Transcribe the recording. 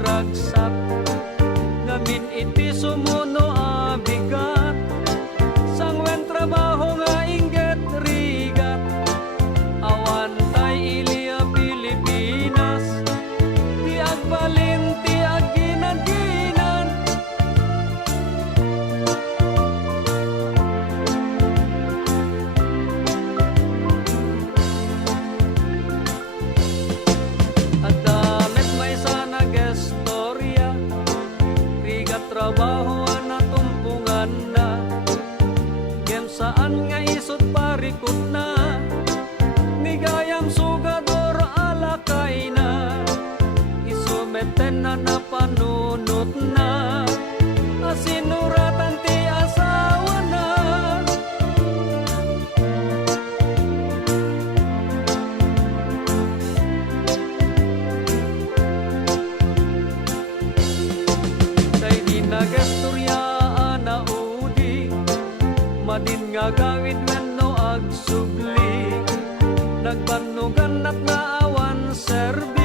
ragsak, ngamin iti sumuno bigat, sangwen trabaho nga inggit rigat, awan tay ilia Pilipinas, ti agbalin ti aginaginan. Adamet may sana gestorya, rigat trabaho na tumpungan na, kem saan nga isot parikot na, nigayam sugador alakay na, isumeten na napanunot na, asinuratan ti asawa na. Tay di nagastoryaan na udi, madin nga gawid wenno agsubli, nagbanugan at naawan serbi.